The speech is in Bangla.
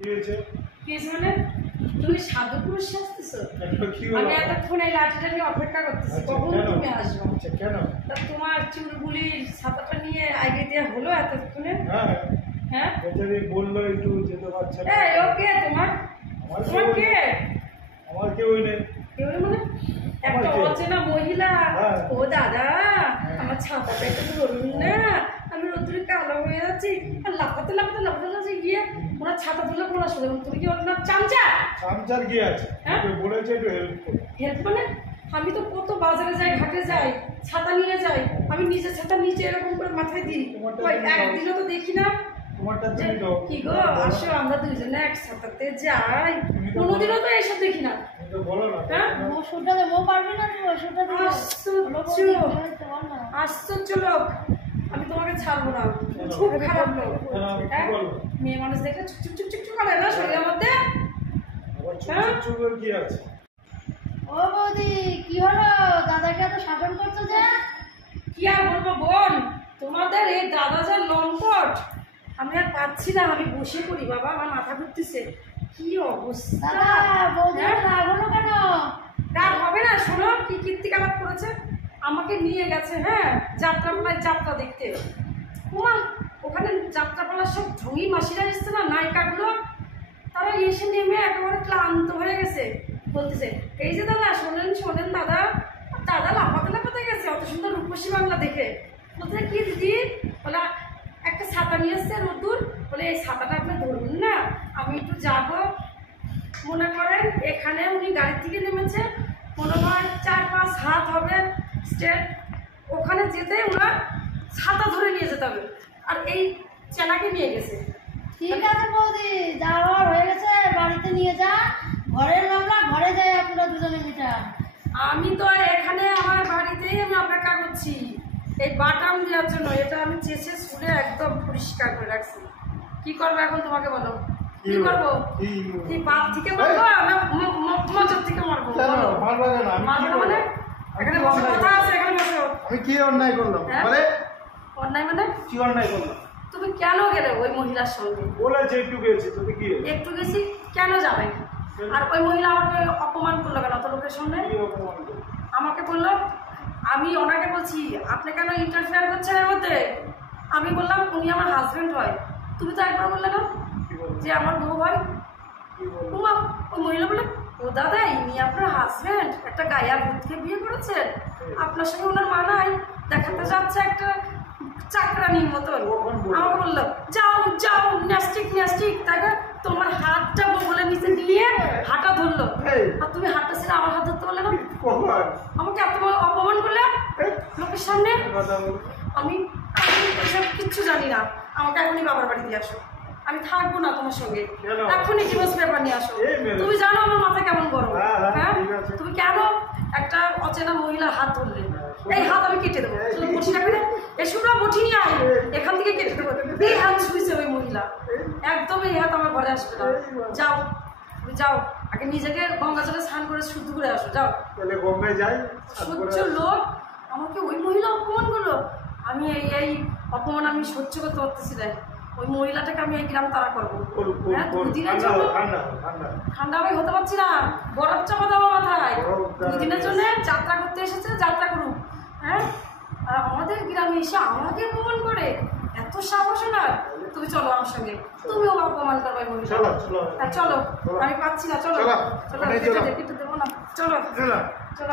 মানে তুমি সাধু পুরুষ আসতেছো? আমি এতক্ষণ এই লাঠিটা নিয়ে অপেক্ষা করতেছি কখন তুমি আসবো। কেন? তোমার চুলগুলির ছাতাটা নিয়ে আগে দেওয়া হলো এতক্ষণে? হ্যাঁ বললো একটু যেতে পারছে না। ওকে তোমার তোমার কে? আমার কেউ নেই। কেউ মানে একটা অচেনা মহিলা। ও দাদা আমার ছাতাটা একটু ধরুন না, আমি রোদ্দুরে কালো হয়ে যাচ্ছি। আর লাফাতে লাফাতে লাফাতে লাফাতে গিয়ে ওনার ছাতা তুলে পড়া শুনে তুমি কি ওনার চামচা? চামচার কি আছে? বলেছে একটু হেল্প করো। হেল্প মানে আমি তো কত বাজারে যাই, ঘাটে যাই, ছাতা নিয়ে যাই, আমি নিজের ছাতা নিচে এরকম করে মাথায় দিই। ওই একদিনও তো দেখি না। কি গো আসো আমরা দুজনে এক ছাতাতে যাই, কোনোদিনও তো এইসব দেখি না। আশ্চর্য লোক, আমি তোমাকে ছাড়বো না। খুব খারাপ লোক। মেয়ে মানুষ দেখলে চুপ চুপ চুপ চুপ করে না শরীরের মধ্যে। কি আছে? ও বৌদি কি হলো, দাদাকে এত শাসন করছো যে? কি আর বলবো বোন, তোমাদের এই দাদা যা লম্পট, আমি আর পাচ্ছি না। আমি বসে পড়ি বাবা, আমার মাথা ঘুরতেছে। কি অবস্থা! বৌদি রাগ হলো কেন? রাগ হবে না, শোনো কি কীর্তিকালাপ করেছে। আমাকে নিয়ে গেছে যাত্রাপালায় যাত্রা দেখতে। ওমা ওখানে যাত্রাপালার সব ঢঙ্গি মাসিরা এসছে না, নায়িকাগুলো, তারা এসে নেমে একেবারে ক্লান্ত হয়ে গেছে। বলতেছে এই যে দাদা শোনেন শোনেন দাদা। দাদা লাফাতে লাফাতে গেছে অত সুন্দর রূপসী বাংলা দেখে। বলতে কি দিদি? বলে একটা ছাতা নিয়ে এসছে রোদ্দুর, বলে এই ছাতাটা আপনি ধরুন না, আমি একটু যাবো। মনে করেন এখানে উনি গাড়ি থেকে নেমেছে, মনে হয় 4-5 হাত হবে স্টেট, ওখানে যেতে ওনার ছাতা ধরে নিয়ে যেতে হবে। আর এই চেনাকে নিয়ে গেছে। ঠিক আছে বৌদি, যাওয়ার হয়ে গেছে, বাড়িতে নিয়ে যা। ঘরের মামলা ঘরে যাই, আপনারা দুজনে মিটা। আমি তো এখানে আমার বাড়িতেই আমি অপেক্ষা করছি এই বাটাম দেওয়ার জন্য। এটা আমি চেঁচে ছুঁড়ে একদম পরিষ্কার করে রাখছি। কি করবো এখন তোমাকে বলো? কি করবো? কি বাপ থেকে মারবো না মজর থেকে মারবো? মারবো মানে এখানে বসে কথা আছে, এখানে বসো। আমি কি অন্যায় করলাম? অন্যায় মানে কি অন্যায় করলাম? তুমি কেন গেলে ওই মহিলার সঙ্গে? বলেছে একটু গেছি, তুমি কি? একটু গেছি কেন যাবে? আর ওই মহিলা আমাকে অপমান করলো কেন অত লোকের সামনে? আমাকে বললো, আমি ওনাকে বলছি আপনি কেন ইন্টারফেয়ার করছেন এর মধ্যে? আমি বললাম উনি আমার হাজবেন্ড হয়। তুমি তো একবার বললে না যে আমার বউ হয়। ওই মহিলা বলে ও দাদা ইনি আপনার হাজবেন্ড, একটা গায়া ভূতকে বিয়ে করেছেন, আপনার সঙ্গে ওনার মানায়, দেখাতে যাচ্ছে একটা চাকরানির মতন। আমাকে বললো যাও যাও ন্যাস্টিক ন্যাস্টিক, তাই না? তোমার হাতটা বলে নিচে নিয়ে হাঁটা ধরলো। আর তুমি হাতটা ছেড়ে আমার হাত ধরতে পারলে না? আমাকে এত অপমান করলে লোকের সামনে। আমি এসব কিচ্ছু জানি না। আমাকে এখনই বাবার বাড়ি দিয়ে আসো, আমি থাকবো না তোমার সঙ্গে। এখনই ডিভোর্স পেপার নিয়ে আসো। তুমি জানো আমার মাথা কেমন গরম। তুমি কেন একটা অচেনা মহিলার হাত ধরলে? এই হাত আমি কেটে দেবো। বটিটা কেটে এসবরা বটি নিয়ে আয়, এখান থেকে কেটে দেবো। এই হাত ছুঁয়েছে ওই মহিলা, একদম এই হাত আমার ঘরে আসবে না। যাও তুমি যাও, আগে নিজেকে গঙ্গা জলে স্নান করে শুদ্ধ করে আসো। যাও গঙ্গায় যাই। সহ্য লোক আমাকে ওই মহিলা অপমান করলো। আমি এই অপমান আমি সহ্য করতে পারতেছি না। ওই মহিলাটাকে আমি এই গ্রাম তারা করবো। দুদিনের জন্য ঠান্ডা আমি হতে পারছি না, বরফ চাপা দেওয়া মাথায়। দুদিনের জন্য যাত্রা করতে এসেছে, যাত্রা করুক। আর আমাদের গ্রামে এসে আমাকে অপমান করে, এত সাহস না? তুমি চলো আমার সঙ্গে, তুমিও অপমান করবে মহিলা। চলো আমি পাচ্ছি না, চলো চলো কেটে দেবো না, চলো চলো।